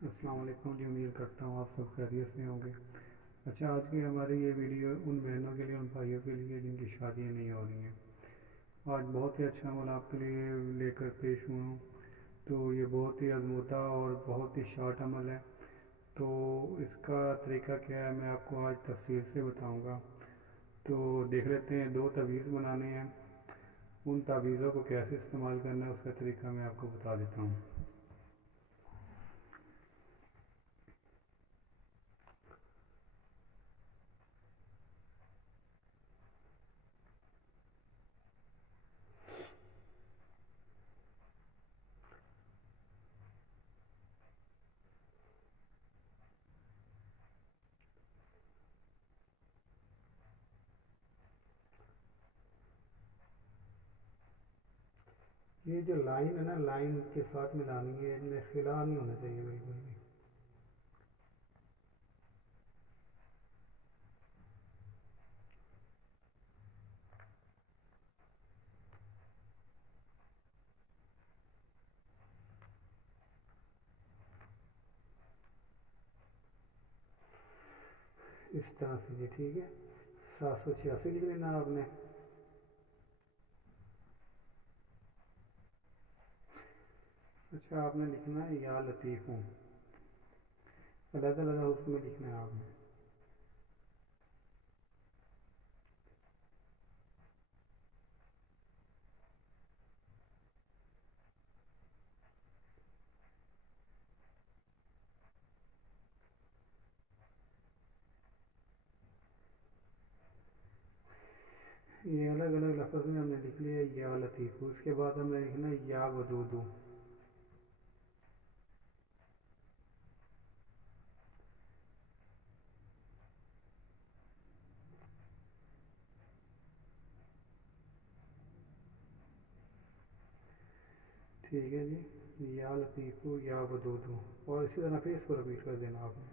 السلام علیکم جی، امید کرتا ہوں آپ سب خیریت سے ہوں گے۔ اچھا، آج کی ہماری یہ ویڈیو ان بہنوں کے لیے، ان بھائیوں کے لیے جن کی شادیاں نہیں ہو رہی ہیں۔ آج بہت ہی اچھا عمل آپ کے لیے لے کر پیش ہوا ہوں۔ تو یہ بہت ہی آزمودہ اور بہت ہی شارٹ عمل ہے۔ تو اس کا طریقہ کیا ہے میں آپ کو آج تفصیل سے بتاؤں گا۔ تو دیکھ لیتے ہیں، 2 تعویذ بنانے ہیں۔ ان تعویذوں کو کیسے استعمال کرنا ہے اس کا طریقہ میں آپ کو بتا دیتا ہوں۔ یہ جو لائن ہے نا، لائن کے ساتھ ملانی ہے، ان میں خلا نہیں ہونا چاہیے بالکل بھی۔ اس طرح سے جی ٹھیک ہے۔ 786 لکھ لینا آپ نے۔ اچھا، آپ نے لکھنا ہے یا لطیف ہوں، الگ الگ اس میں لکھنا ہے آپ نے۔ یہ الگ الگ لفظ میں ہم نے لکھ لیا یا لطیف، اس کے بعد ہم نے لکھنا ہے یا ودودو۔ ٹھیک ہے جی، یا لطیف یا ودودو، اور اسی طرح پھر اس کو رپیٹ کر دینا آپ نے۔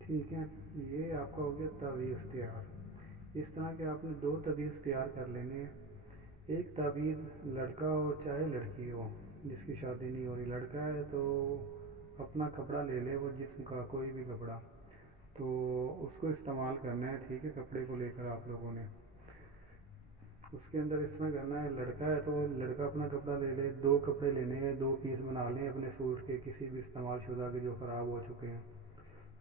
ٹھیک ہے، یہ آپ کا ہو گیا تعویذ تیار۔ اس طرح کے آپ نے 2 تعویذ تیار کر لینے ہیں۔ ایک تعویذ لڑکا ہو چاہے لڑکی ہو، جس کی شادی نہیں ہو رہی، لڑکا ہے تو اپنا کپڑا لے لے، وہ جسم کا کوئی بھی کپڑا، تو اس کو استعمال کرنا ہے۔ ٹھیک ہے، کپڑے کو لے کر آپ لوگوں نے اس کے اندر اس طرح کرنا ہے، لڑکا ہے تو لڑکا اپنا کپڑا لے لے، 2 کپڑے لینے ہیں، 2 پیس بنا لیں اپنے سوٹ کے، کسی بھی استعمال شدہ کے جو خراب ہو چکے ہیں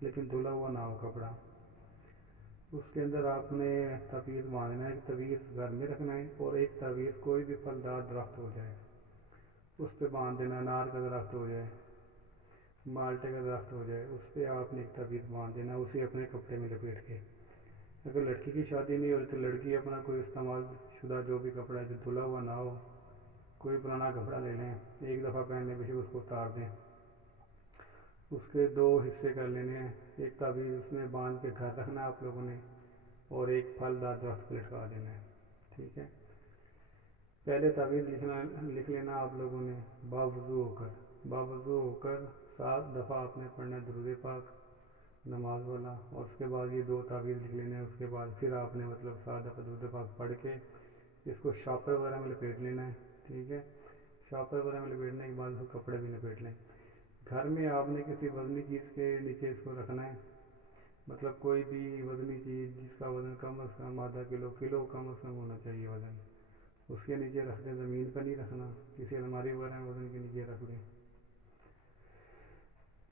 لیکن دھلا ہوا نہ ہو کپڑا۔ اس کے اندر آپ نے تعویذ باندھنا ہے، ایک تعویذ گھر میں رکھنا ہے اور ایک تعویذ کوئی بھی پھلدار درخت ہو جائے اس پہ باندھ دینا، انار کا درخت ہو جائے، مالٹے کا درخت ہو جائے، اس پہ آپ نے ایک تعویذ باندھ دینا، اسے اپنے کپڑے میں لپیٹ کے۔ اگر لڑکی کی شادی نہیں ہو رہی تو لڑکی اپنا کوئی استعمال شدہ جو بھی کپڑا ہے جو دھلا ہوا نہ ہو، کوئی پرانا کپڑا لے لیں، ایک دفعہ پہننے پہ اس کو اتار دیں۔ اس کے 2 حصے کر لینے ہیں، ایک تعویذ اس میں باندھ کے گھر رکھنا ہے آپ لوگوں نے، اور ایک پھلدار درخت پہ لٹکا دینا ہے۔ ٹھیک ہے، پہلے تعویذ لکھ لینا آپ لوگوں نے باوضو ہو کر، باوضو ہو کر 7 دفعہ آپ نے پڑھنا ہے درود پاک نماز والا، اور اس کے بعد یہ 2 تعویذ لکھ لینے ہیں۔ اس کے بعد پھر آپ نے 7 دفعہ درود پاک پڑھ کے اس کو شاپر وغیرہ میں لپیٹ لینا ہے۔ ٹھیک ہے، شاپر وغیرہ میں لپیٹنے کے بعد اس کو کپڑے بھی لپیٹ لیں۔ گھر میں آپ نے کسی وزنی چیز کے نیچے اس کو رکھنا ہے، مطلب کوئی بھی وزنی چیز جس کا وزن کم از کم آدھا کلو کم از کم ہونا چاہیے وزن، اس کے نیچے رکھ دیں، زمین پر نہیں رکھنا، کسی الماری وغیرہ میں وزن کے نیچے رکھ دیں۔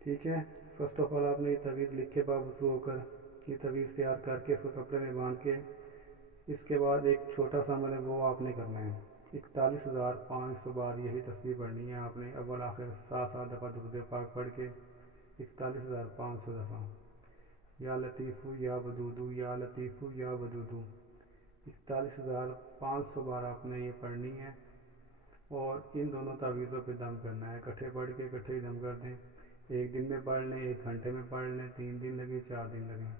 ٹھیک ہے، فرسٹ آف آل آپ نے یہ تعویذ لکھ کے باوضو ہو کر یہ تعویذ تیار کر کے اس کو کپڑے میں باندھ کے، اس کے بعد ایک چھوٹا سا عمل ہے وہ آپ نے کرنا ہے، 41,500 بار یہی تسبیح پڑھنی ہے آپ نے، اول آخر 7 دفعہ درود پاک پڑھ کے 41,500 دفعہ، یا لطیف یا ودودو یا لطیف یا ودودو، 41,500 بار آپ نے یہ پڑھنی ہے۔ اور ان دونوں تعویذوں پہ دم کرنا ہے، اکٹھے پڑھ کے اکٹھے ہی دم کر دیں۔ ایک دن میں پڑھ لیں، 1 گھنٹے میں پڑھ لیں، 3 دن لگیں، 4 دن لگیں،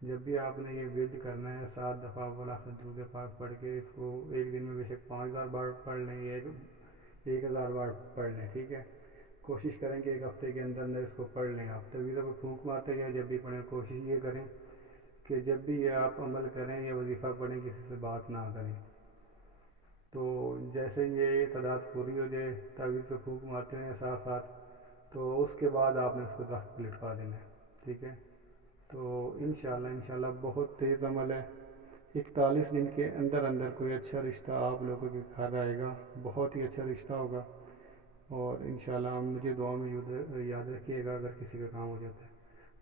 جب بھی آپ نے یہ ورد کرنا ہے 7 دفعہ اول آخر درود پاک پڑھ کے، اس کو ایک دن میں بے شک 5,000 بار پڑھ لیں یا 1,000 بار پڑھ لیں۔ ٹھیک ہے، کوشش کریں کہ ایک ہفتے کے اندر اندر اس کو پڑھ لیں آپ. تویزوں کو پھونک مارتے گئے جب بھی پڑھیں. کوشش یہ کریں کہ جب بھی یہ آپ عمل کریں یا وظیفہ پڑھیں کسی سے بات نہ کریں. تو جیسے یہ تعداد پوری ہو جائے تعویذ کو پھونک مارتے ہیں ساتھ ساتھ، تو اس کے بعد آپ نے اس کو تخت پہ لٹکا دینا ہے. ٹھیک ہے. تو انشاءاللہ بہت تیز عمل ہے. 41 دن کے اندر اندر کوئی اچھا رشتہ آپ لوگوں کے گھر آئے گا، بہت ہی اچھا رشتہ ہوگا. اور انشاءاللہ مجھے دعا میں یاد رکھیے گا اگر کسی کا کام ہو جاتا ہے.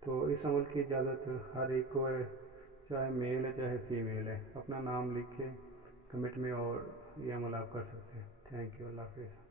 تو اس عمل کی اجازت ہر ایک کو ہے، چاہے میل ہے چاہے فیمیل ہے. اپنا نام لکھ کے کمنٹ میں اور یہ عمل آپ کر سکتے ہیں. Thank you. اللہ حافظ.